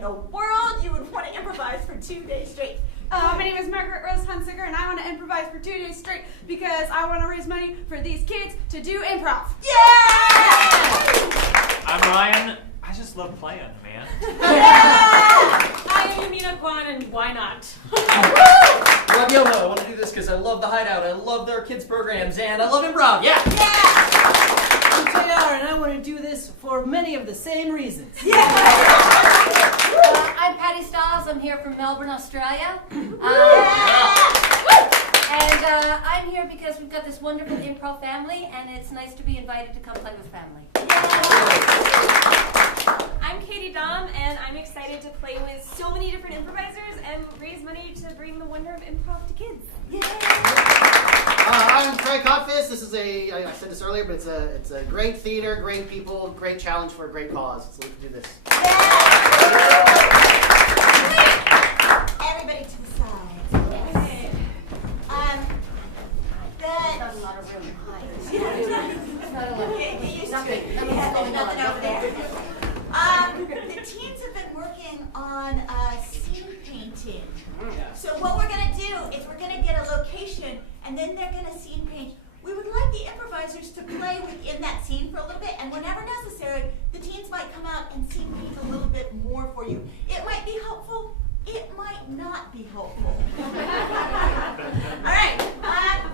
in the world you would want to improvise for 2 days straight? My name is Margaret Rose Hunsiker, and I want to improvise for 2 days straight because I want to raise money for these kids to do improv. Yeah! I'm Ryan. I just love playing, man. Yeah! I'm Mina Kwan, and why not? Rabiola, I want to do this because I love the Hideout, I love their kids' programs, and I love improv. Yeah! I'm Taylor, and I want to do this for many of the same reasons. I'm Patty Stiles. I'm here from Melbourne, Australia. And I'm here because we've got this wonderful improv family, and it's nice to be invited to come play with family. I'm Katie Dom, and I'm excited to play with so many different improvisers and raise money to bring the wonder of improv to kids. I'm Craig Codfist. This is I said this earlier, but it's a great theater, great people, great challenge for a great cause. So we can do this. Everybody to the side. Yes. Not a lot of room. Nothing over there. The teens have been working on scene painting. So what we're going to do is we're going to get a location, and then they're going to scene paint. We would like the improvisers to play within that scene for a little bit, and whenever necessary, the teens might come out and scene paint a little bit more for you. It might be helpful. It might not be helpful. All right.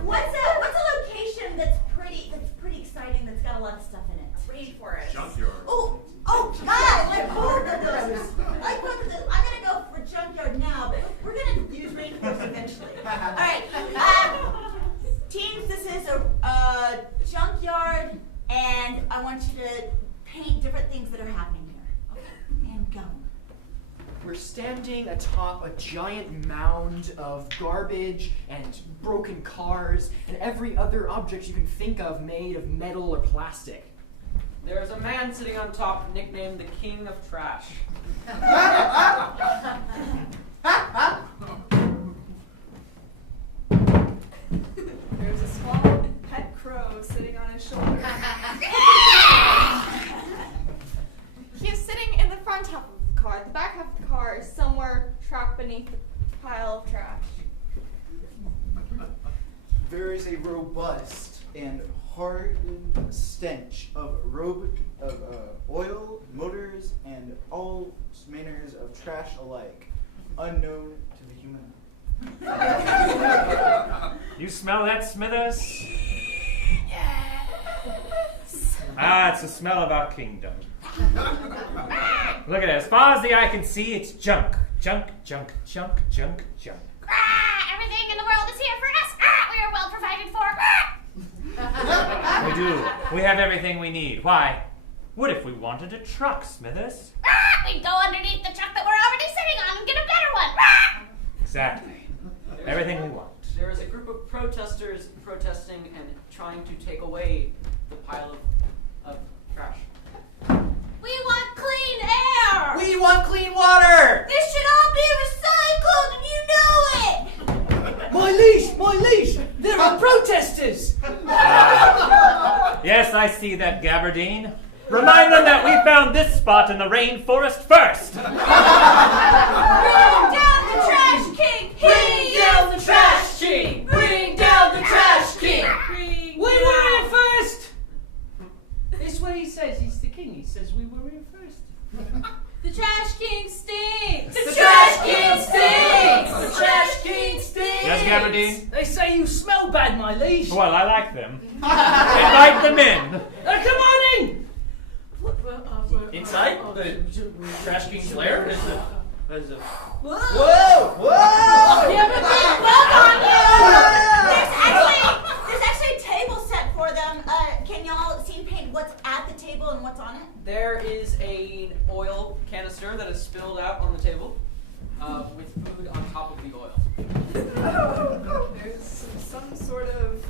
What's a location that's pretty exciting, that's got a lot of stuff in it? Rainforest. Junkyard. Oh, God, like both of those. Like both of those. I'm going to go for junkyard now, but we're going to use rainforest eventually. All right. Teams, this is a junkyard, and I want you to paint different things that are happening here. Okay. And go. We're standing atop a giant mound of garbage and broken cars and every other object you can think of made of metal or plastic. There's a man sitting on top nicknamed the King of Trash. There's a small pet crow sitting on his shoulder. He is sitting in the front half of the car. The back half of the car is somewhere trapped beneath the pile of trash. There is a robust and hardened stench of oil, motors, and all manners of trash alike, unknown to the human eye. You smell that, Smithers? Yes. It's the smell of our kingdom. Look at it. As far as the eye can see, it's junk. Junk, junk, junk, junk, junk. Everything in the world is here for us. We are well provided for. We do. We have everything we need. Why? What if we wanted a truck, Smithers? We go underneath the truck that we're already sitting on and get a better one. Exactly. Everything we want. There is a group of protesters protesting and trying to take away the pile of trash. We want clean air. We want clean water! This should all be recycled, and you know it. My leash! There are protesters! Yes, I see that, Gabardine. Remind them that we found this spot in the rainforest first. Bring down the trash king. Bring down the trash king! Bring down the trash king! We were in first! That's what he says. He's the king. He says we were in first. The trash king stinks. The trash king stinks! The trash king stinks! Yes, Gabardine? They say you smell bad, my liege. Well, I like them. Invite them in. Come on in! Inside the Trash King's lair is a... Whoa! You have a big bug on you! There's actually a table set for them. Can y'all scene paint what's at the table and what's on it? There is an oil canister that is spilled out on the table with food on top of the oil. There's some sort of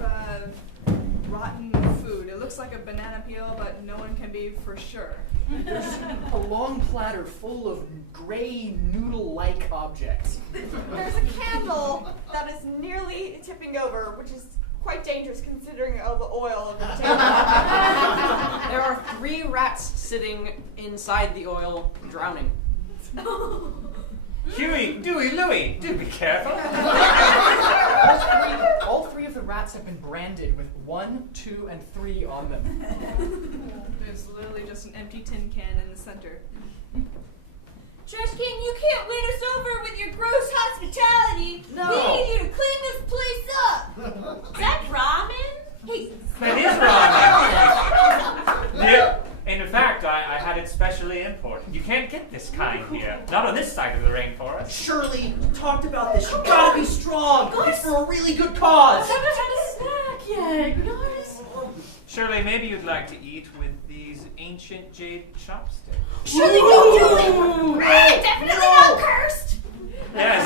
rotten food. It looks like a banana peel, but no one can be for sure. There's a long platter full of gray noodle-like objects. There's a candle that is nearly tipping over, which is quite dangerous considering all the oil of the table. There are 3 rats sitting inside the oil, drowning. Huey, Dewey, Louie, do be careful. All three of the rats have been branded with 1, 2, and 3 on them. There's literally just an empty tin can in the center. Trash King, you can't win us over with your gross hospitality. No. We need you to clean this place up. Is that ramen? Hey, That is ramen. Yeah. In fact, I had it specially imported. You can't get this kind here. Not on this side of the rainforest. Shirley talked about this. You gotta be strong. It's for a really good cause. I haven't had a snack yet, guys. Shirley, maybe you'd like to eat with these ancient jade chopsticks. Shirley, don't do it. Definitely not cursed. Yes.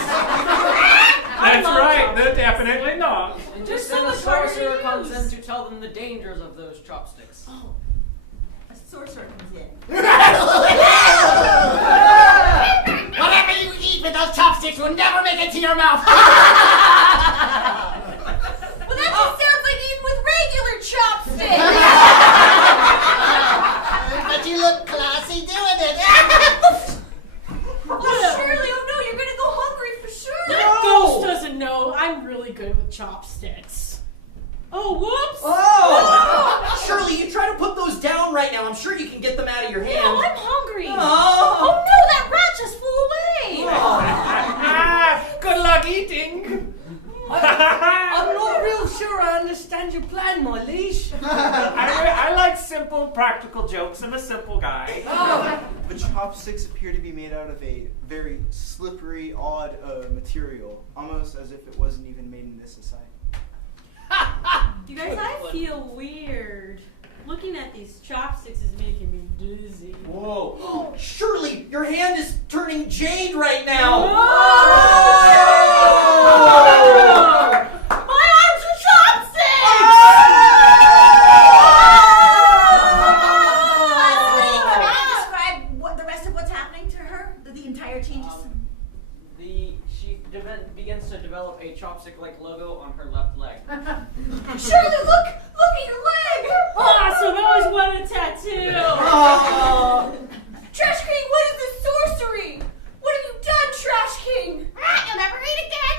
That's right. They're definitely not. And There's just so then the much harder to sorcerer comes use. in to tell them the dangers of those chopsticks. Oh, a sorcerer comes in. Whatever you eat with those chopsticks will never make it to your mouth. Well, that just sounds like eating with regular chopsticks. But you look classy doing it. Oh, Shirley, oh no, you're gonna go hungry for sure. That ghost doesn't know I'm really good with chopsticks. Oh, whoops! Oh! Shirley, you try to put those down right now. I'm sure you can get them out of your hand. No, I'm hungry. Oh! No, that rat just flew away. Good luck eating. I'm not real sure I understand your plan, my liege. I like simple, practical jokes. I'm a simple guy. The chopsticks appear to be made out of a very slippery, odd material, almost as if it wasn't even made in this society. You guys, I feel weird. Looking at these chopsticks is making me dizzy. Whoa. Shirley, your hand is turning jade right now. My arms are chopsticks. Can I describe what the rest of what's happening to her? The entire changes. She begins to develop a chopstick-like logo on her left leg. Shirley, look at your leg. Awesome! I always wanted a tattoo. Trash King, what is this sorcery? What have you done, Trash King? You'll never eat again.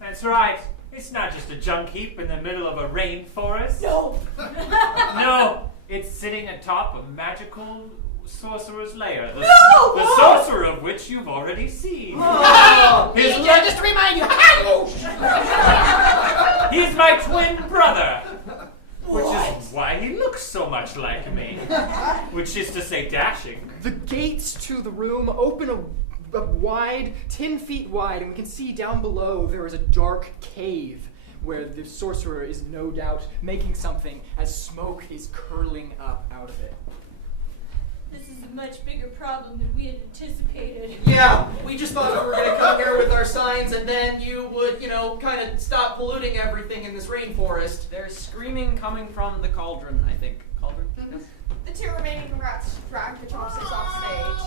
That's right. It's not just a junk heap in the middle of a rainforest. No. No, it's sitting atop a magical sorcerer's lair. The No! sorcerer of which you've already seen. Just to remind you. He's my twin brother. Which is why he looks so much like me. Which is to say dashing. The gates to the room open a wide, 10 feet wide, and we can see down below there is a dark cave where the sorcerer is no doubt making something as smoke is curling up out of it. This is a much bigger problem than we had anticipated. Yeah, we just thought we were going to come here with our signs and then you would, kind of stop polluting everything in this rainforest. There's screaming coming from the cauldron, I think. Cauldron? Yes. The two remaining rats drag the chopsticks off stage.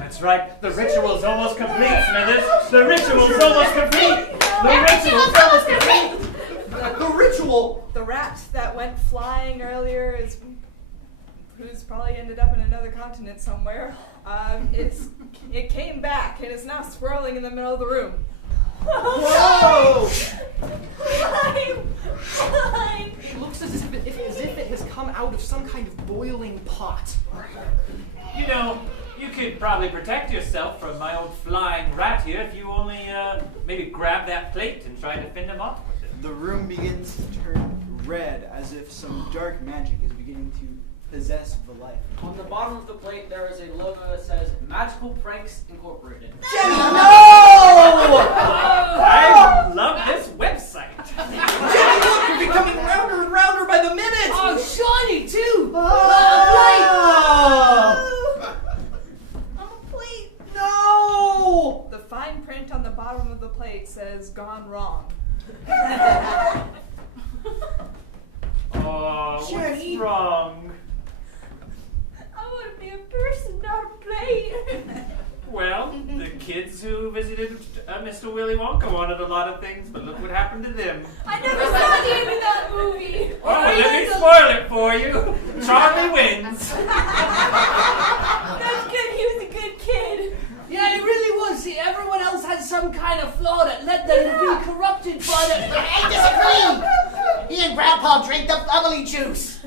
That's right. The ritual's almost complete, Smithers. The ritual's almost complete. The ritual's almost complete. The ritual! The rat that went flying earlier who's probably ended up in another continent somewhere, it came back and is now swirling in the middle of the room. Whoa! Climb. It looks as if it has come out of some kind of boiling pot. You know, you could probably protect yourself from my old flying rat here if you only maybe grab that plate and try to fend him off with it. The room begins to turn red as if some dark magic is beginning to possess the life. On the bottom of the plate, there is a logo that says Magical Pranks Incorporated. I love this website. Jenny, look, you're becoming rounder and rounder by the minute! Oh, shiny too! I'm a plate. No! The fine print on the bottom of the plate says "Gone wrong." Oh, what's wrong? I want to be a person, not a plate. Well, the kids who visited Mr. Willy Wonka wanted a lot of things, but look what happened to them. I never saw the end of that movie. Oh, let me spoil it for you. Charlie wins. That's good. He was a good kid. I disagree! He and Grandpa drank the bubbly juice.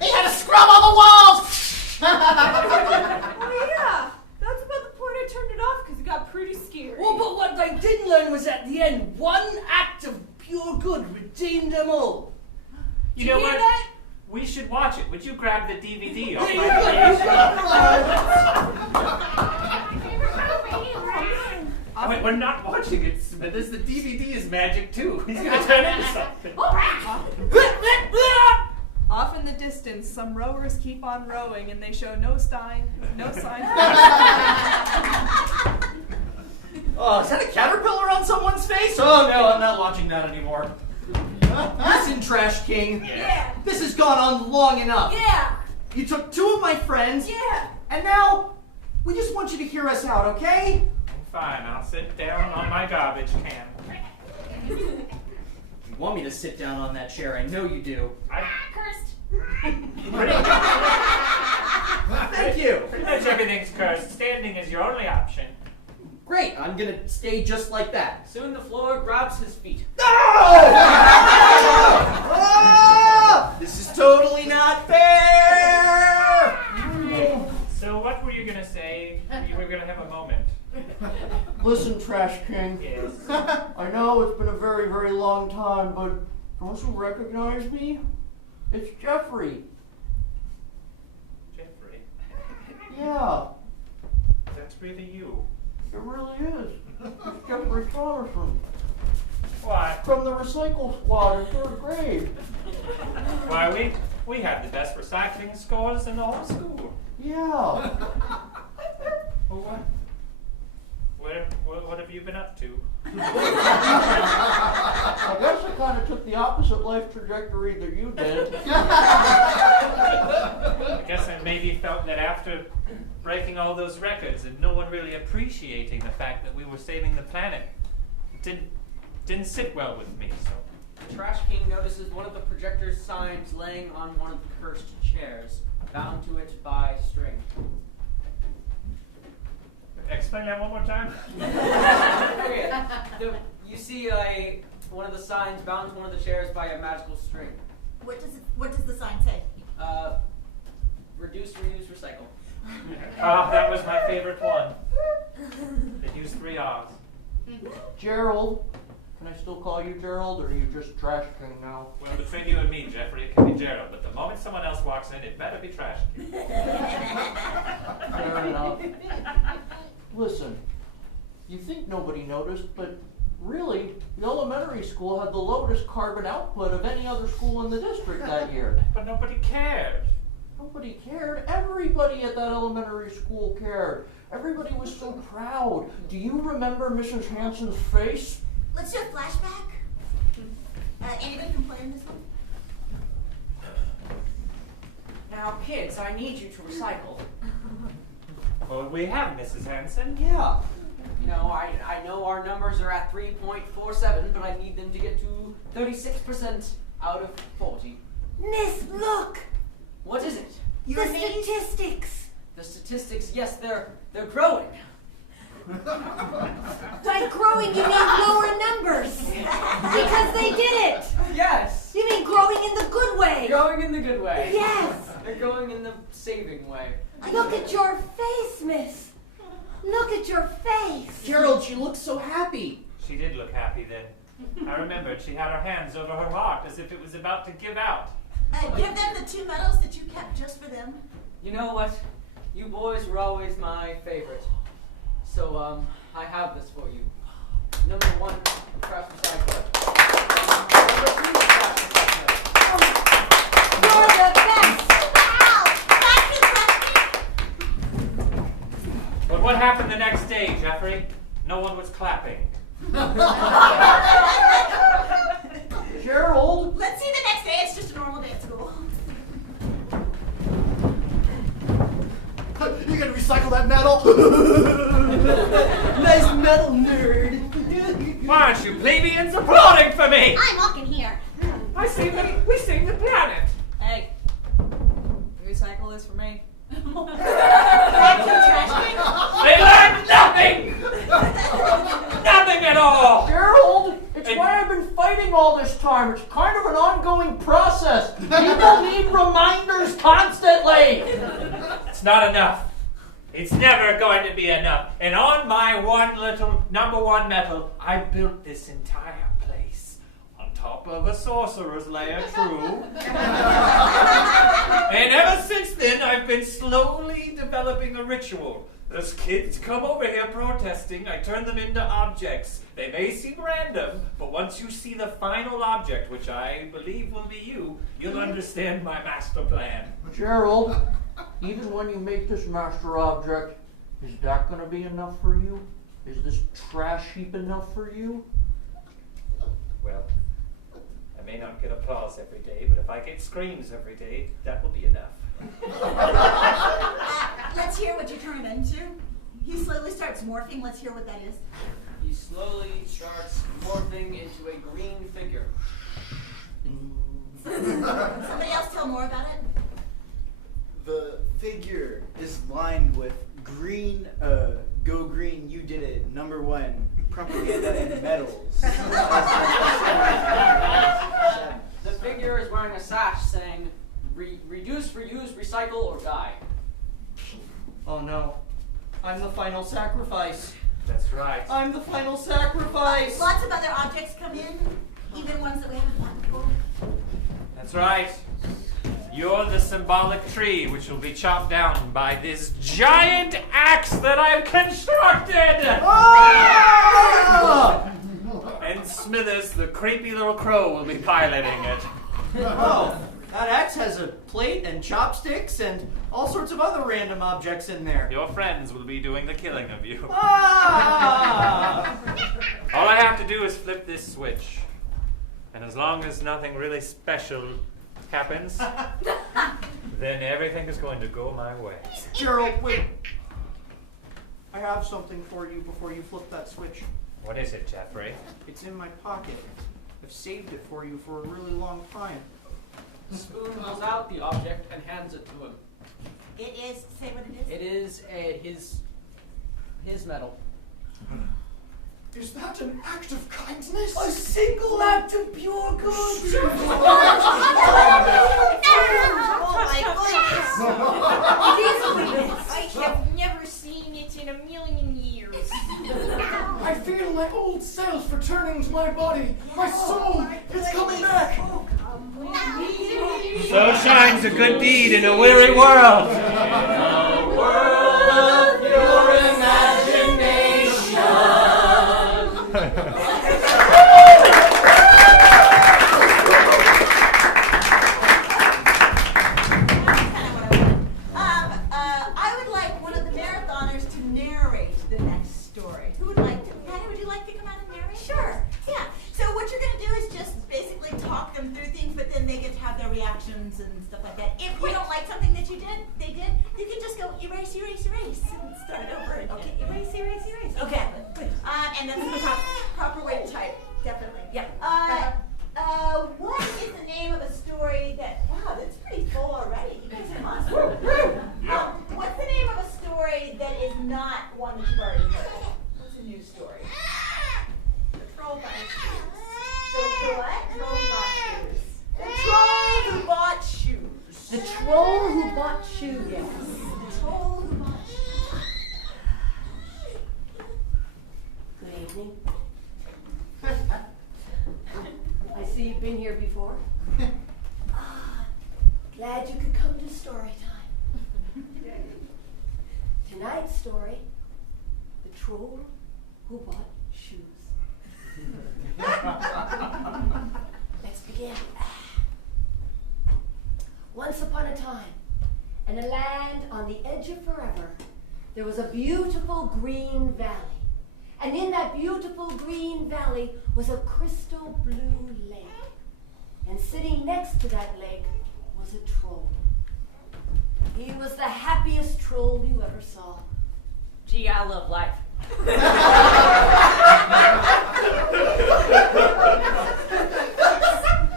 They had to scrub all the walls! Oh yeah, that's about the point I turned it off because it got pretty scary. Well, but what I did learn was at the end, one act of pure good redeemed them all. You know hear what? that? We should watch it. Would you grab the DVD off Hey, Wait, we're not watching it, Smithers. The DVD is magic too. He's gonna turn into something. Off in the distance, some rowers keep on rowing, and they show no sign. Oh, is that a caterpillar on someone's face? Oh no, I'm not watching that anymore. Listen, Trash King. Yeah. This has gone on long enough. Yeah. You took 2 of my friends. Yeah. And now, we just want you to hear us out, okay? Fine, I'll sit down on my garbage can. You want me to sit down on that chair, I know you do. Thank you. Pretty much everything's cursed. Standing is your only option. Great, I'm gonna stay just like that. Soon the floor grabs his feet. This is totally not fair! So what were you gonna say? You were gonna have a moment. Listen, Trash King. Yes. I know it's been a very, very long time, but don't you recognize me? It's Jeffrey. Jeffrey. Yeah, That's really you. it really is. It's Jeffrey Thomerson Why? from the Recycle Squad in 3rd grade. Why, we have the best recycling scores in the whole school. Yeah. Well, what have you been up to? I guess I kind of took the opposite life trajectory that you did. I guess I maybe felt that after breaking all those records and no one really appreciating the fact that we were saving the planet, it didn't sit well with me, so. The Trash King notices one of the projector's signs laying on one of the cursed chairs, bound to it by string. Explain that one more time. You see one of the signs bound to one of the chairs by a magical string. What does the sign say? Reduce, reuse, recycle. That was my favorite one. It used 3 R's. Gerald. Can I still call you Gerald, or are you just Trash King now? Well, between you and me, Jeffrey, it can be Gerald, but the moment someone else walks in, it better be Trash King. Fair enough. Listen, you think nobody noticed, but really, the elementary school had the lowest carbon output of any other school in the district that year. But nobody cared. Nobody cared. Everybody at that elementary school cared. Everybody was so proud. Do you remember Mrs. Hanson's face? Let's do a flashback. Anybody can play in this one? Now, kids, I need you to recycle. Well, we have Mrs. Hanson. Yeah. You know, I know our numbers are at 3.47, but I need them to get to 36% out of 40. Miss, look! What is it? The statistics! The statistics, yes, they're growing. By growing, you mean lower numbers. Because they did it. Yes. You mean growing in the good way. Growing in the good way. Yes. They're going in the saving way. Look at your face, miss. Look at your face. Gerald, she looks so happy. She did look happy then. I remembered she had her hands over her heart as if it was about to give out. Give them the 2 medals that you kept just for them. You know what? You boys were always my favorite. So, I have this for you. Number 1, trash recycler. Number 2, trash recycler. You're the best. Wow! Thank you, But what happened the next day, Jeffrey? No one was clapping. Gerald! Let's see the next day. It's just a normal day at school. You gonna recycle that metal? Nice metal nerd. Why aren't you plebeians applauding for me? I'm walking here. We save the planet. Hey, recycle this for me. Thank you, Trash King. They learned nothing! Nothing at all! Gerald! It's why I've been fighting time. It's kind of an ongoing process. People need reminders constantly. It's not enough. It's never going to be enough. And on my one little number one metal, I built this entire place on top of a sorcerer's lair, true. And ever since then, I've been slowly developing a ritual. As kids come over here protesting, I turn them into objects. They may seem random, but once you see the final object, which I believe will be you, you'll understand my master plan. Gerald, even when you make this master object, is that going to be enough for you? Is this trash heap enough for you? Well, I may not get applause every day, but if I get screams every day, that will be enough. Let's hear what you turn him into. He slowly starts morphing. Let's hear what that is. He slowly starts morphing into a green figure. Somebody else tell more about it? The figure is lined with green, go green, you did it, #1, propaganda and medals. The figure is wearing a sash saying, reduce, reuse, recycle, or die. Oh no. I'm the final sacrifice. That's right. I'm the final sacrifice. Lots of other objects come in, even ones that we haven't gotten before. That's right. You're the symbolic tree which will be chopped down by this giant axe that I've constructed! Ah! And Smithers, the creepy little crow, will be piloting it. Oh, that axe has a plate and chopsticks and all sorts of other random objects in there. Your friends will be doing the killing of you. Ah! All I have to do is flip this switch. And as long as nothing really special happens, then everything is going to go my way. Gerald, wait. I have something for you before you flip that switch. What is it, Jeffrey? It's in my pocket. I've saved it for you for a really long time. Spoon pulls out the object and hands it to him. It is, say what it is. It is his medal. Is that an act of kindness? A single act of pure good. Oh my goodness! I have never seen it in a million years. I feel my old self returning to my body. My soul is coming back. So shines a good deed in a weary world. A world of your imagination. I would like one of the marathoners to narrate the next story. Who would like to? Patty, would you like to come out and narrate? Sure. Yeah. So what you're going to do is just basically talk them through things, but then they get to have their reactions and stuff like that. If you don't like something that you did, you can just go erase, erase, erase, and start over again. Okay, erase, erase, erase. Okay. And that's the proper way to type. Definitely. Yeah. What is the name of a story that? Wow, that's pretty full already. You guys are awesome. What's the name of a story that is not one that you've already heard? What's a new story? The troll got shoes. The what? Troll got shoes. The troll who bought shoes. The troll who bought shoes. Yes. The troll who bought shoes. Good evening. I see you've been here before. Glad you could come to story time. Tonight's story, the troll who bought shoes. Let's begin. Once upon a time, in a land on the edge of forever, there was a beautiful green valley. And in that beautiful green valley was a crystal blue lake. And sitting next to that lake was a troll. He was the happiest troll you ever saw. Gee, I love life.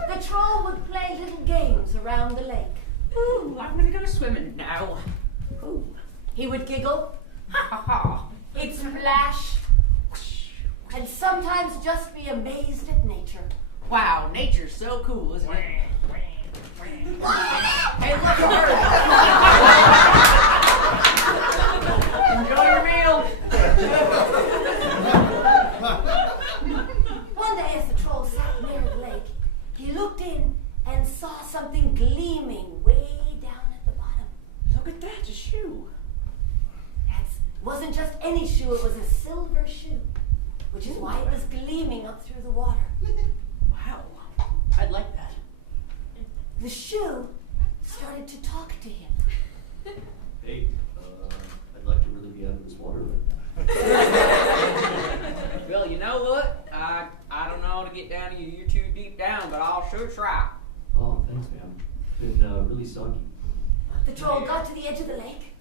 The troll would play little games around the lake. Ooh, I'm gonna go swimming now. Ooh. He would giggle. Ha ha ha. He'd splash. And sometimes just be amazed at nature. Wow, nature's so cool, isn't it? Hey, look, a bird! Enjoy your meal! One day, as the troll sat near the lake, he looked in and saw something gleaming way down at the bottom. Look at that, a shoe. It wasn't just any shoe, it was a silver shoe, which is why it was gleaming up through the water. Wow, I'd like that. The shoe started to talk to him. Hey, I'd like to really be out of this water right now. Well, you know what? I don't know how to get down to you. You're too deep down, but I'll sure try. Oh, thanks, man. Been really soggy. The troll got to the edge of the lake,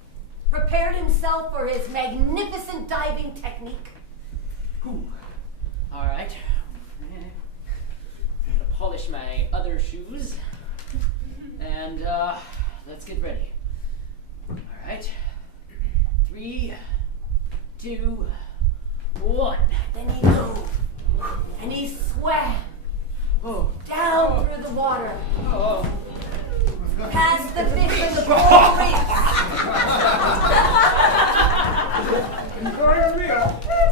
prepared himself for his magnificent diving technique. Whew. All right. I'm gonna polish my other shoes, and let's get ready. All right. 3, 2, 1. Then he dove, and he swam down through the water, past the fish and the coral reefs,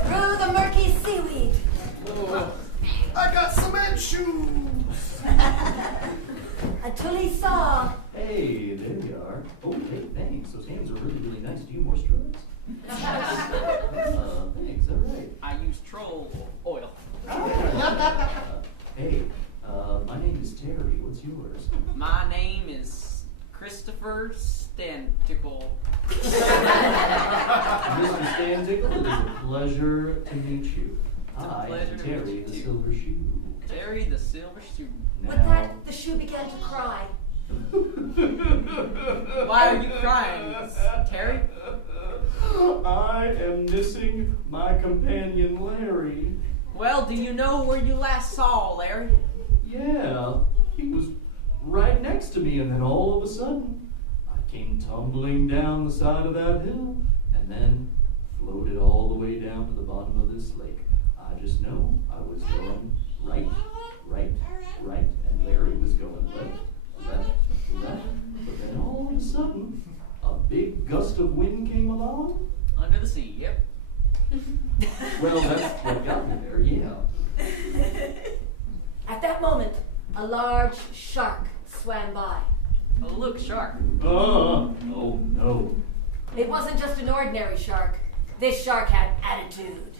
through the murky seaweed. I got cement shoes! Until he saw Hey, there you are. Oh, hey, thanks. Those hands are really, really nice. Do you moisturize? Thanks, all right. I use troll oil. Hey, my name is Terry. What's yours? My name is Christopher Stantickle. Mr. Stantickle, it is a pleasure to meet you. It's a I pleasure am to Terry meet the you. Silver Shoe. Terry the Silver Shoe. with that, the shoe began to cry. Why are you crying, Terry? I am missing my companion Larry. Well, do you know where you last saw Larry? Yeah, he was right next to me, and then all of a sudden, I came tumbling down the side of that hill, and then floated all the way down to the bottom of this lake. I just know I was going right, and Larry was going left. But then all of a sudden, a big gust of wind came along. Under the sea, yep. Well, that's what got me there, yeah. At that moment, a large shark swam by. Oh, look, shark. Oh no. It wasn't just an ordinary shark. This shark had attitude.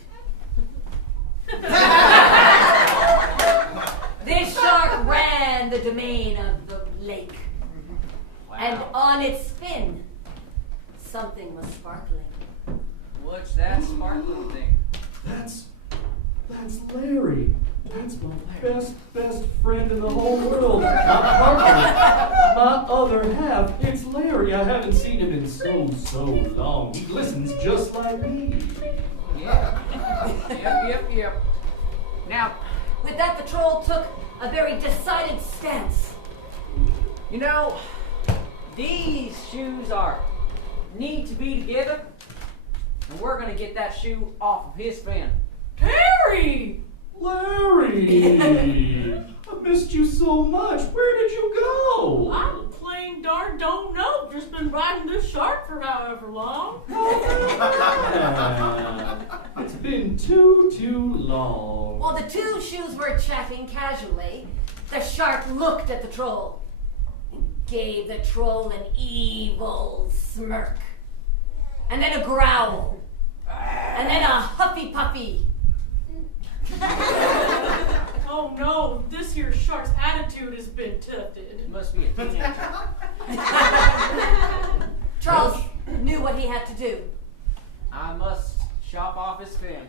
This shark ran the domain of the lake. Wow. And on its fin, something was sparkling. What's that sparkling thing? That's Larry. That's my best friend in the whole world. My partner, my other half. It's Larry. I haven't seen him in so long. He listens just like me. Yeah. Yep. Now, With that, the troll took a very decided stance. you know, these shoes need to be together, and we're gonna get that shoe off of his fin. Terry! Larry! I missed you so much. Where did you go? I'm plain darn don't know. Just been riding this shark for however long. It's been too long. While the two shoes were chatting casually, the shark looked at the troll and gave the troll an evil smirk. And then a growl. And then a huffy puffy. Oh no, this here shark's attitude has been tilted. It must be a teenager. Charles knew what he had to do. I must chop off his fin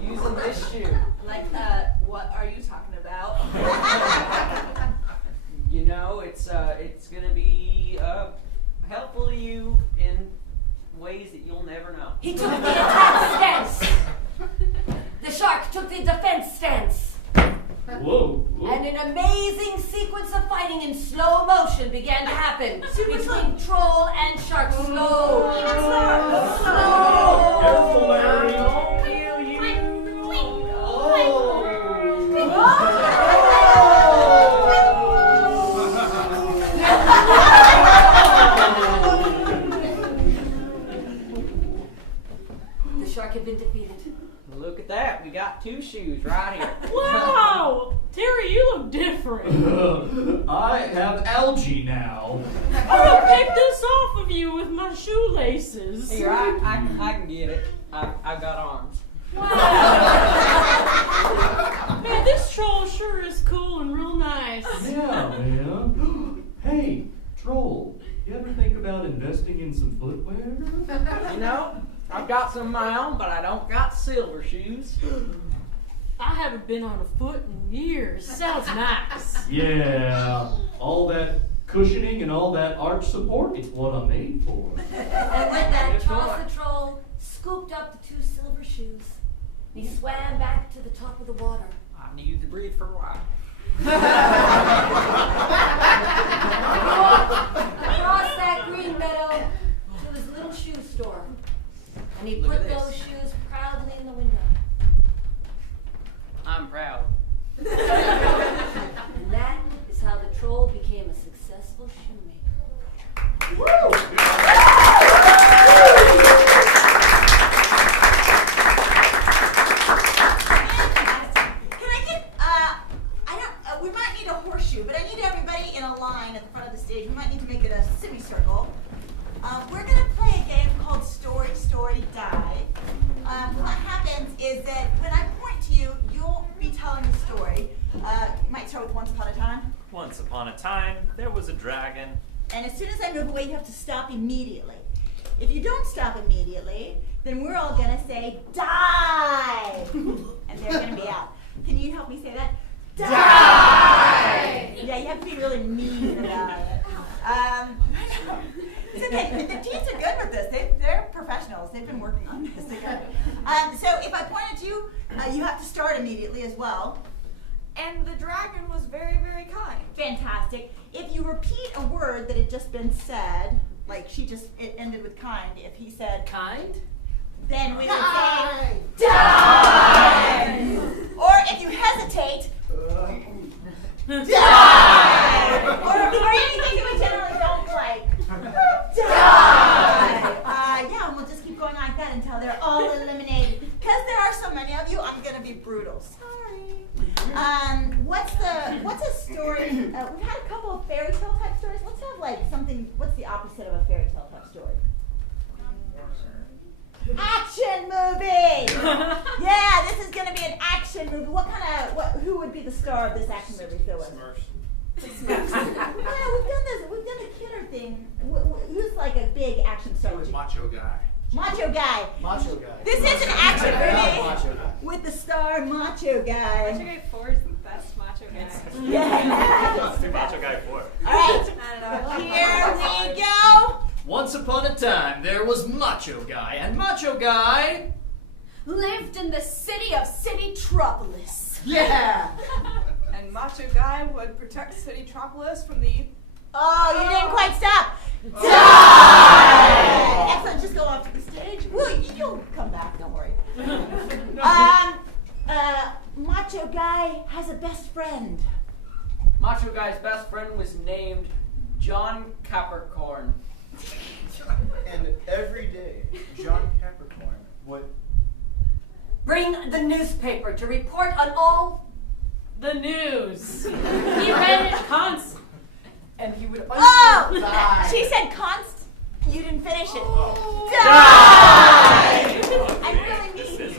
using this shoe. Like, what are you talking about? You know, it's gonna be helpful to you in ways that you'll never know. He took the attack stance. The shark took the defense stance. Whoa. And an amazing sequence of fighting in slow motion began to happen between troll and shark. Slow. Careful, Larry. I'll kill you. Oh. shark had been defeated. Look at that. We got 2 shoes right here. Wow! Terry, you look different. I have algae now. I'm gonna pick this off of you with my shoelaces. Here, I can get it. I've got arms. Man, this troll sure is cool and real nice. Yeah, man. Hey, troll, you ever think about investing in some footwear? You know, I've got some of my own, but I don't got silver shoes. I haven't been on a foot in years. Sounds nice. Yeah, all that cushioning and all that arch support, it's what I'm made for. And with that, Charles the Troll scooped up the 2 silver shoes. He swam back to the top of the water. I needed to breathe for a while. Across that green meadow to his little shoe store. And he Look put at this. those shoes proudly in the window. I'm proud. And that is how the troll became a successful shoemaker. Woo! We might need a horseshoe, but I need everybody in a line at the front of the stage. We might need to make it a semicircle. We're going to play a game called Story, Story, Die. What happens is that when I point to you, you'll be telling the story. You might start with Once Upon a Time. Once upon a time, there was a dragon. And as soon as I move away, you have to stop immediately. If you don't stop immediately, then we're all going to say, die! And they're going to be out. Can you help me say that? Die! Yeah, you have to be really mean about it. It's okay. The teens are good with this. They're professionals. They've been working on this together. So if I point at you, you have to start immediately as well. And the dragon was very, very kind. Fantastic. If you repeat a word that had just been said, like it ended with kind. If he said Kind? then we would say die. Or if you hesitate, die. Or anything that we generally don't like. Die. Yeah, and we'll just keep going like that until they're all eliminated. Because there are so many of you, I'm gonna be brutal. Sorry. What's a story? We've had a couple of fairy tale type stories. Let's have like something. What's the opposite of a fairy tale type story? Action movie. Yeah, this is gonna be an action movie. Who would be the star of this action movie? Phil? Smurfs. Yeah, we've done this. We've done the kidder thing. Who's like a big action star? Macho guy. Macho guy. Macho guy. This is an action movie Macho guy. with the star Macho guy. Macho Guy 4 is the best Macho Guy. Yeah. Let's do Macho Guy 4. All right. I don't know. Here we go. Once upon a time, there was Macho Guy, and Macho Guy Lived in the city of Citytropolis. Yeah. And Macho Guy would protect Citytropolis from the... Oh, you didn't quite stop. Die! Excellent. Just go off to the stage. You'll come back. Don't worry. Macho Guy has a best friend. Macho Guy's best friend was named John Capricorn. And every day, John Capricorn would Bring the newspaper to report on all The news. He read it constantly. And he would Oh! Die. She said const. You didn't finish it. Die! I really mean.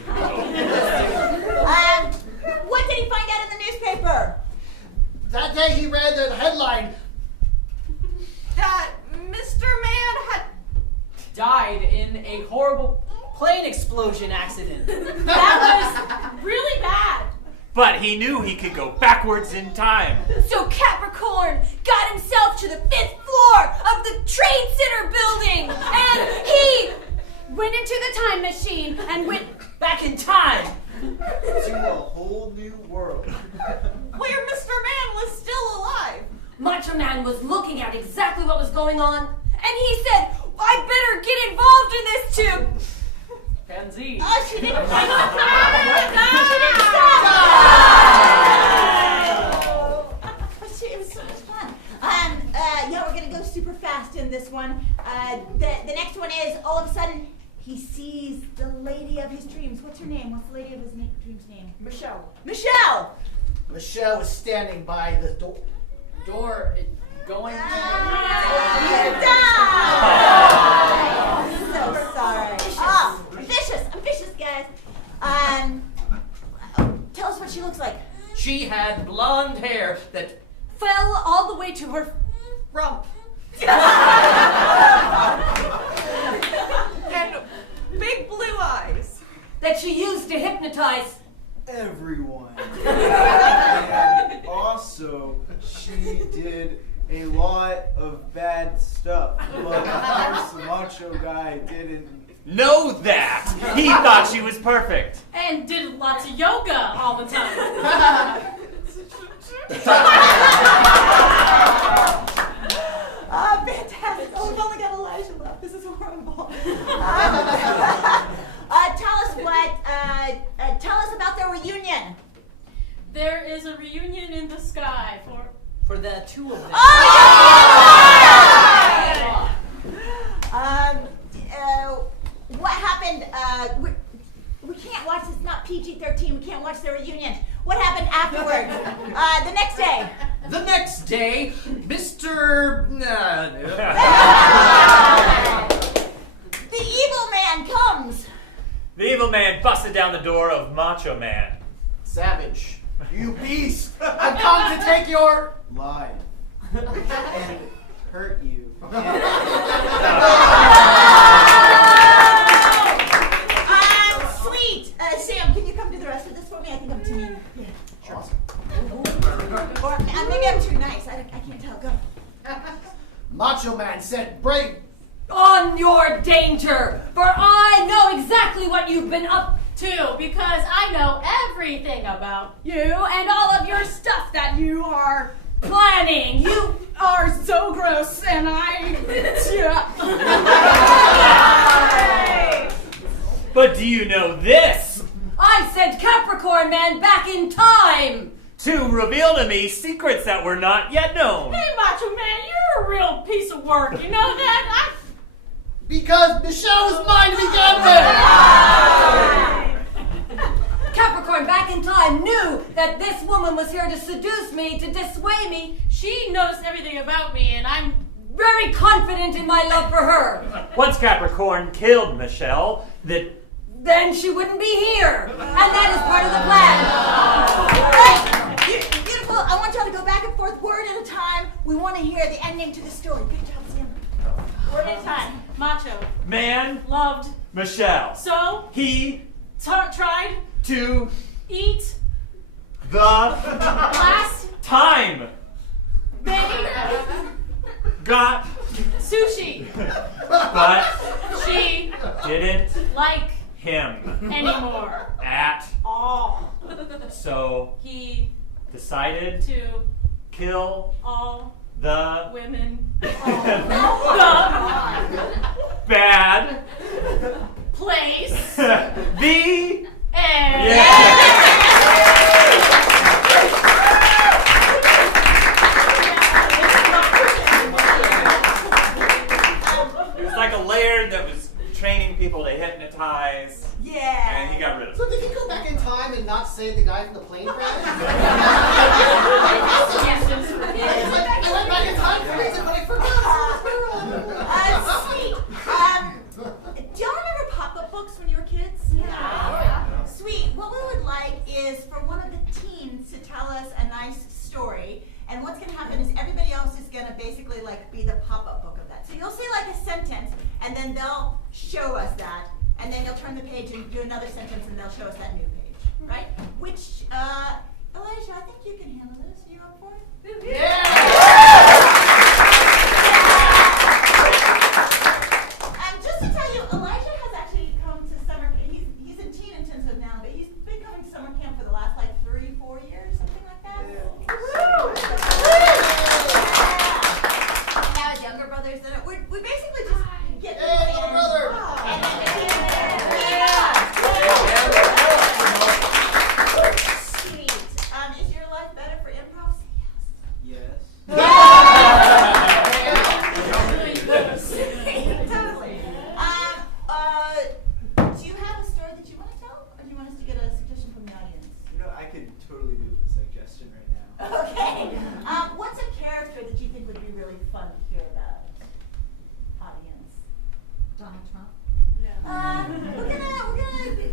What did he find out in the newspaper? That day he read the headline. That Mr. Man had... Died in a horrible plane explosion accident. That was really bad. But he knew he could go backwards in time. So Capricorn got himself to the 5th floor of the Trade Center building, and he went into the time machine and went Back in time. to a whole new world. Where Mr. Man was still alive. Macho Man was looking at exactly what was going on, and he said, I better get involved in this too. Pansy. Oh, she didn't quite It was so much fun. Yeah, we're gonna go super fast in this one. The next one is all of a sudden he he sees the lady of his dreams. What's her name? What's the lady of his dreams name? Michelle. Michelle! Michelle was standing by the Door going. So sorry. Oh, I'm vicious, guys. Tell us what she looks like. She had blonde hair that Fell all the way to her rump. And big blue eyes. That she used to hypnotize. Everyone. And also, she did a lot of bad stuff. But of course, the macho guy didn't. Know that! He thought she was perfect. And did lots of yoga all the time. Fantastic. Oh, we've only got Elijah left. This is horrible. Tell us about their reunion. There is a reunion in the sky for the two of them. What happened? We can't watch this. Not PG-13. We can't watch the reunion. What happened afterward? The next day. The next day, Mr. The evil man comes. The evil man busted down the door of Macho Man. Savage, you beast! I've come to take your Life. And hurt you. Sweet. Sam, can you come to the rest of this for me? I think I'm too mean. Yeah. Sure. Or maybe I'm too nice. I can't tell. Go. Macho Man said, "Bring On your danger, for I know exactly what you've been up to, because I know everything about You and all of your stuff that you are planning. You are so gross, and I. But do you know this? I sent Capricorn Man back in time. To reveal to me secrets that were not yet known. Hey, Macho Man, you're a real piece of work. You know that? because Michelle was mine to begin with." Capricorn back in time knew that this woman was here to seduce me, to dissuade me. She knows everything about me, and I'm very confident in my love for her. Once Capricorn killed Michelle, then she wouldn't be here. And that is part of the plan. Beautiful. I want y'all to go back and forth, word at a time. We want to hear the ending to the story. Good job, Sam. Word at a time. Macho Man loved Michelle. So he tried to eat the last time they got sushi, but she didn't like him anymore at all. So He decided to kill all the women. the bad Place. the end. It was like a laird that was training people to hypnotize. Yeah. And he got rid of it. So did he go back in time and not save the guy from the plane crash? I went back in time for a reason, but I forgot. Sweet. Do y'all remember pop-up books when you were kids? Yeah. Sweet. What we would like is for one of the teens to tell us a nice story. And what's going to happen is everybody else is going to basically like be the pop-up book of that. So you'll say like a sentence, and then they'll show us that. And then you'll turn the page and do another sentence, and they'll show us that new page. Right? Which, Elijah, I think you can handle this. Are you up for it? Just to tell you, Elijah has actually come to summer camp. He's in teen intensive now, but he's been coming to summer camp for the last like 3-4 years, something like that. Now his younger brothers, we basically just get little brother. Sweet. Is your life better for improv? Say yes. Yes.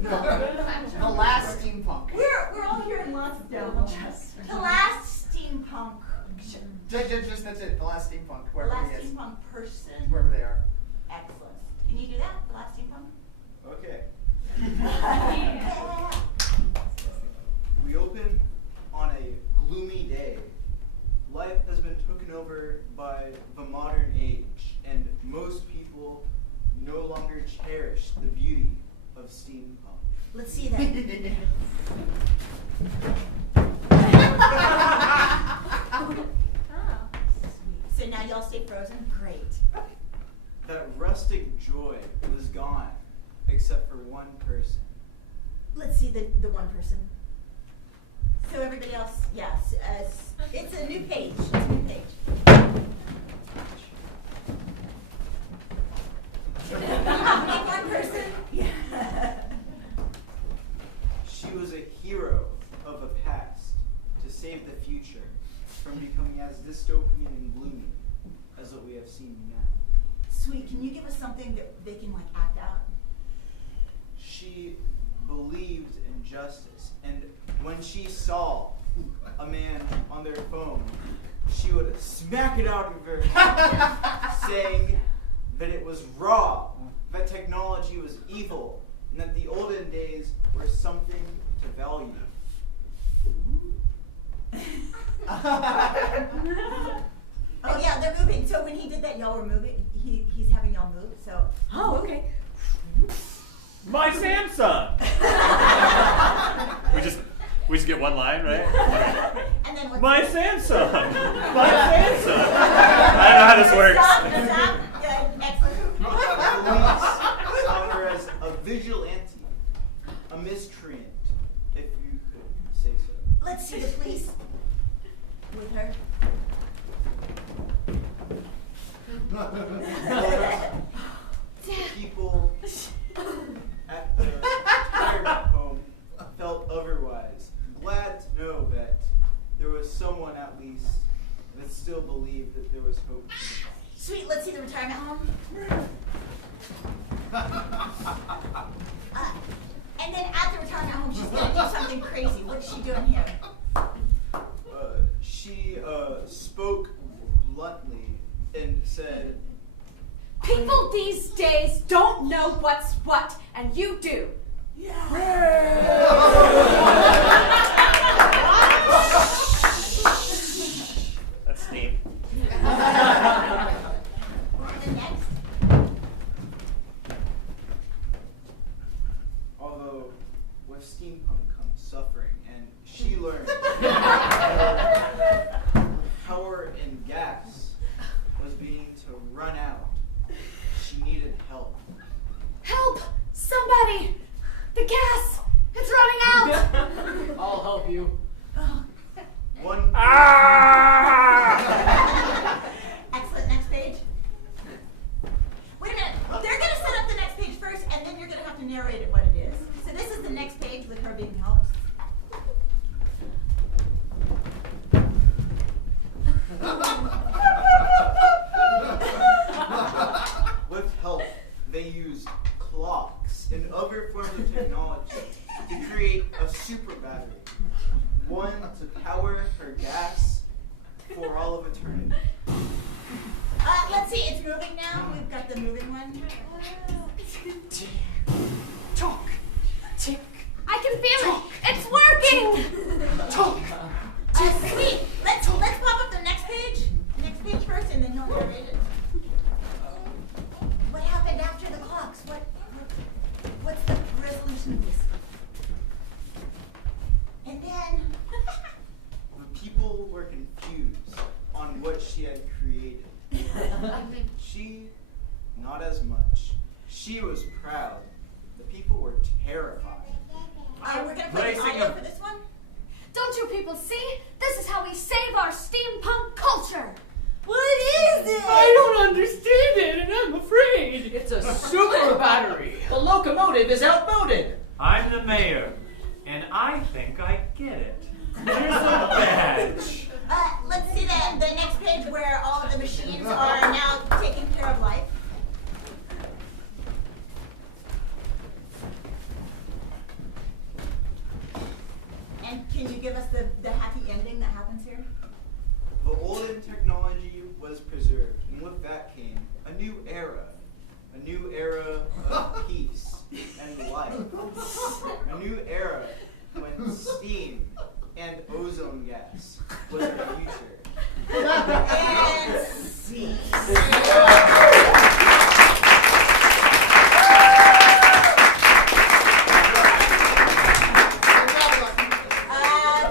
The last steampunk. We're all here in lots of double chest. The last steampunk. Just that's it. The last steampunk. The Wherever last he is. steampunk person. Wherever they are. Excellent. Can you do that? The last steampunk? Okay. Yeah. We open on a gloomy day. Life has been taken over by the modern age, and most people no longer cherish the beauty of steampunk. Let's see that. So now y'all stay frozen? Great. That rustic joy was gone, except for one person. Let's see the one person. So everybody else, yes. It's a new page. It's a new page. One person? Yeah. She was a hero of the past to save the future from becoming as dystopian and gloomy as what we have seen now. Sweet, can you give us something that they can like act out? She believed in justice, and when she saw a man on their phone, she would smack it out of her hand, saying that it was wrong, that technology was evil, and that the olden days were something to value. Oh yeah, they're moving. So when he did that, y'all were moving. He's having y'all move. So. Oh, okay. My Samsung. we just get one line, right? And then what's My Samsung. My Samsung. I don't know how this works. Stop. Good. Excellent. Police saw her as a vigilante, a miscreant, if you could say so. Let's see the police with her. People at the retirement home felt otherwise, glad to know that there was someone at least that still believed that there was hope. Sweet. Let's see the retirement home. And then at the retirement home, she's gonna do something crazy. What's she doing here? She spoke bluntly and said, People these days don't know what's what, and you do. That's steam. And then next. although with steampunk comes suffering, and she learned power and gas was beginning to run out. She needed help. Help! Somebody! The gas! It's running out! I'll help you. One. Excellent. Next page. Wait a minute. They're going to set up the next page first, and then you're going to have to narrate it what it is. So this is the next page with her being helped. With help, they use clocks and other forms of technology to create a super battery. One to power her gas for all of eternity. Let's see. It's moving now. We've got the moving one. Talk. Tick. I can feel it! It's working! Talk. Sweet. Let's pop up the next page. Next page first, and then you'll narrate it. What happened after the clocks? What's the resolution of this? And then. The people were confused on what she had created. She, not as much. She was proud. The people were terrified. We're gonna play the audio for this one. Don't you people see? This is how we save our steampunk culture! What is it? I don't understand it, and I'm afraid. It's a super battery. The locomotive is outmoded. I'm the mayor, and I think I get it. Here's a badge. Let's see the next page where all of the machines are now taking care of life. And can you give us the happy ending that happens here? The olden technology was preserved, and with that came a new era of peace and life, a new era when steam and ozone gas was the future. And see.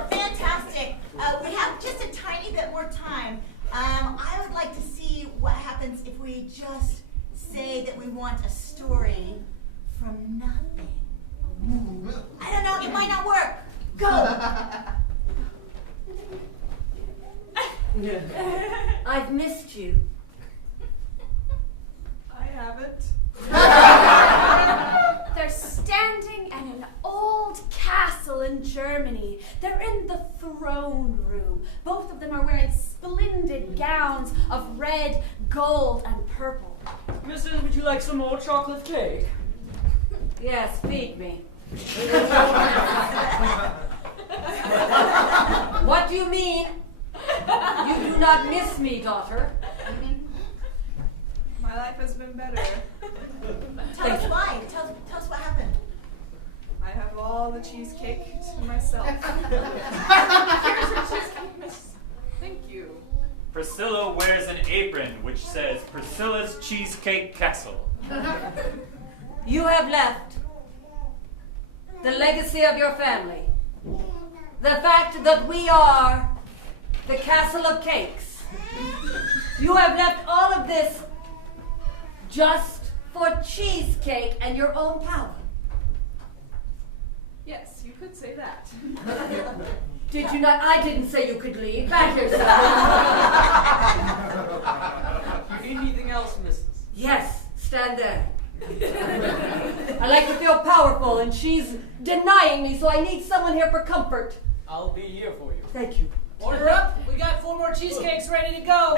Fantastic. We have just a tiny bit more time. I would like to see what happens if we just say that we want a story from nothing. I don't know, it might not work. Go! I've missed you. I haven't. They're standing in an old castle in Germany. They're in the throne room. Both of them are wearing splendid gowns of red, gold, and purple. Missus, would you like some more chocolate cake? Yes, feed me. What do you mean? You do not miss me, daughter. My life has been better. Tell us why. Tell us what happened. I have all the cheesecake to myself. Here's your cheesecake, miss. Thank you. Priscilla wears an apron which says Priscilla's Cheesecake Castle. You have left the legacy of your family. The fact that we are the Castle of Cakes. You have left all of this just for cheesecake and your own power. Yes, you could say that. Did you not? I didn't say you could leave. Back here, sir. You need anything else, missus? Yes, stand there. I like to feel powerful, and she's denying me, so I need someone here for comfort. I'll be here for you. Thank you. Order up. We got 4 more cheesecakes ready to go.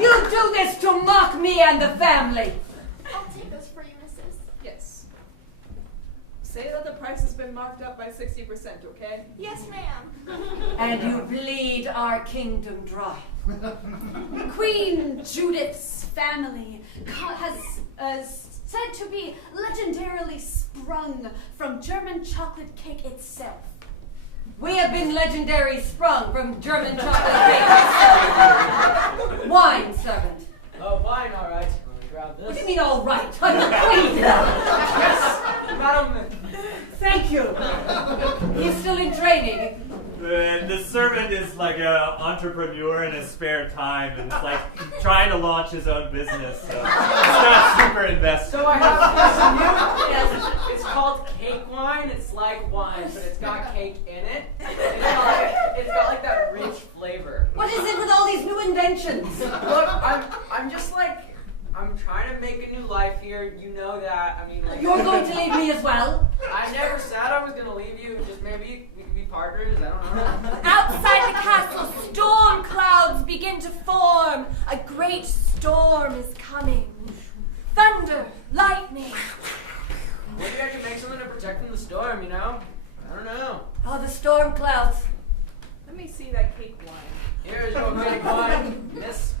You do this to mock me and the family. I'll take those for you, missus. Yes. Say that the price has been marked up by 60%, okay? Yes, ma'am. And you bleed our kingdom dry. Queen Judith's family has said to be legendarily sprung from German chocolate cake itself. We have been legendary sprung from German chocolate cake. Wine, servant. Oh, wine, all right. Let me grab this. What do you mean, all right? I'm the queen. Yes, madam. Thank you. He's still in training. The servant is like an entrepreneur in his spare time and it's like trying to launch his own business. So it's not super invested. So I have this new. Yes, it's called cake wine. It's like wine, but it's got cake in it. It's got like that rich flavor. What is it with all these new inventions? Look, I'm just like, I'm trying to make a new life here. You know that. I mean, like, You're going to leave me as well? I never said I was gonna leave you. Just maybe we could be partners. I don't know. Outside the castle, storm clouds begin to form. A great storm is coming. Thunder, lightning. Maybe I can make something to protect from the storm. You know? I don't know. Oh, the storm clouds. Let me see that cake wine. Here's your cake wine, miss.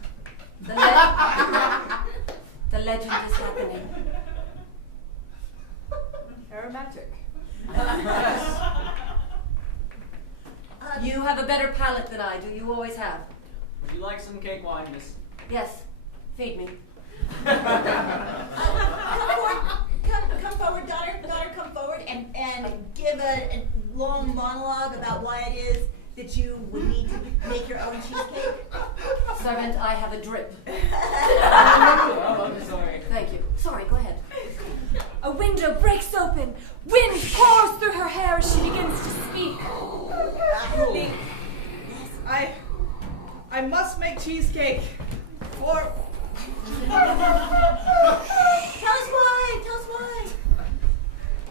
The legend is happening. Aromatic. You have a better palate than I do. You always have. Would you like some cake wine, miss? Yes. Feed me. Come forward, daughter, come forward and give a long monologue about why it is that you would need to make your own cheesecake. Servant, I have a drip. Oh, I'm sorry. Thank you. Sorry, go ahead. A window breaks open. Wind pours through her hair as she begins to speak. I must make cheesecake for... Tell us why.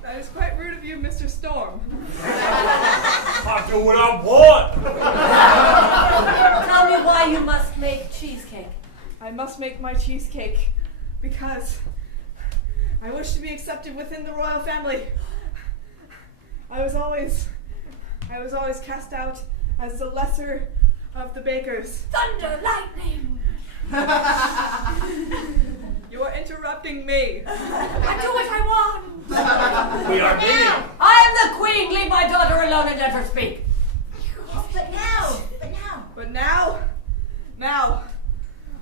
That is quite rude of you, Mr. Storm. I do what I want. Tell me why you must make cheesecake. I must make my cheesecake because I wish to be accepted within the royal family. I was always cast out as the lesser of the bakers. Thunder, lightning! You are interrupting me. I do what I want! We are meeting. I am the queen. Leave my daughter alone and let her speak. But now,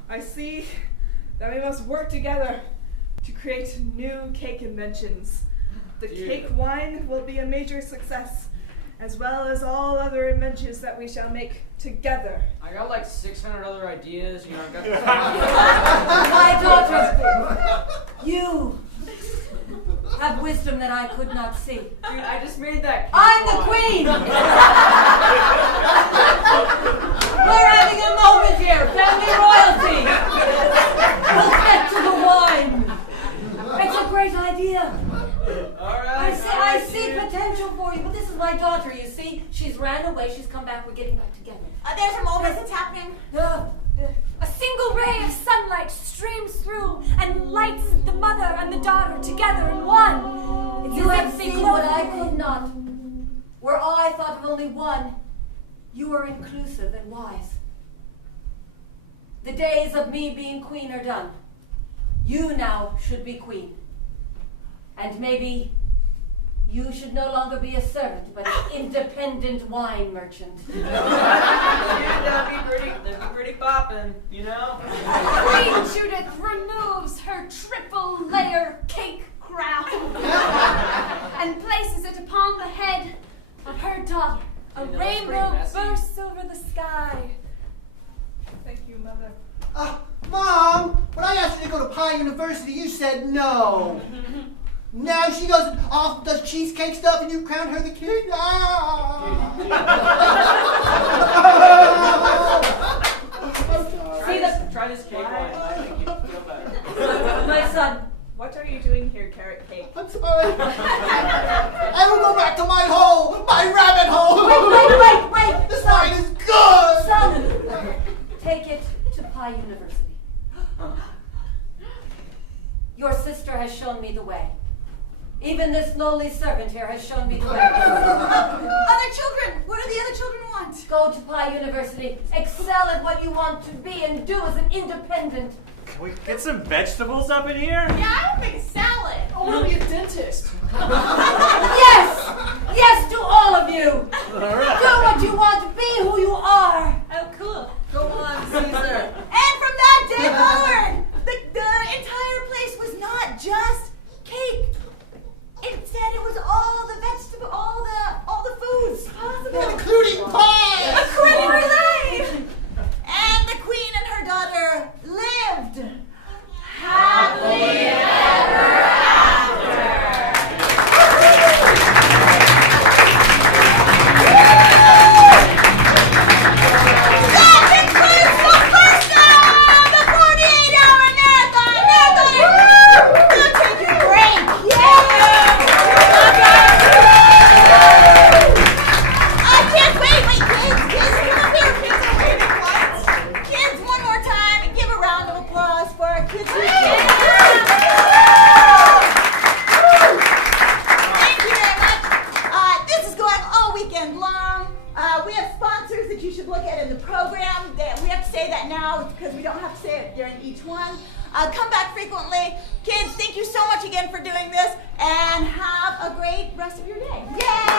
I see that we must work together to create new cake inventions. The cake wine will be a major success, as well as all other inventions that we shall make together. I got like 600 other ideas, you know, I've got My daughter, you have wisdom that I could not see. Dude, I just made that cake I'm the queen! We're having a moment here, family royalty! We'll get to the wine. It's a great idea. Alright. I see potential for you, but this is my daughter, you see? She's ran away, she's come back, we're getting back together. There's a moment that's happening. A single ray of sunlight streams through and lights the mother and the daughter together in one. It's You as have if they seen glow what I away. could not. Where I thought of only one, you are inclusive and wise. The days of me being queen are done. You now should be queen. And maybe you should no longer be a servant, but an independent wine merchant. That'd be pretty poppin', you know? Queen Judith removes her triple layer cake crown and places it upon the head of her daughter. A You know, that's rainbow pretty messy. bursts over the sky. Thank you, Mother. Mom, when I asked her to go to Pie University, you said no. Now she goes off, does cheesecake stuff, and you crown her the king. Try this cake wine. I think you'll feel better. My son, What are you doing here, Carrot Cake? I'm sorry. I will go back to my hole, my rabbit hole. Wait, This son. wine is good. Son, take it to Pie University. Your sister has shown me the way. Even this lowly servant here has shown me the way. Other children, what do the other children want? Go to Pie University, excel at what you want to be, and do as an independent. Can we get some vegetables up in here? Yeah, I would make a salad. I want to be a dentist. Yes, to all of you. All right. Do what you want, be who you are. Oh, cool. Go on, Caesar. And from that day forward, the entire place was not just cake. Instead, it was all the vegetables, all the foods possible. Including pie. A creme brulee. And the queen and her daughter lived happily ever after. That concludes the first hour of the 48-hour marathon. Now take your break. Kids, wait, kids, come up here. Kids are waiting. Kids, one more time, and give a round of applause for our kids. Thank you very much. This is going all weekend long. We have sponsors that you should look at in the program. That we have to say that now because we don't have to say it during each one. Come back frequently. Kids, thank you so much again for doing this, and have a great rest of your day. Yay!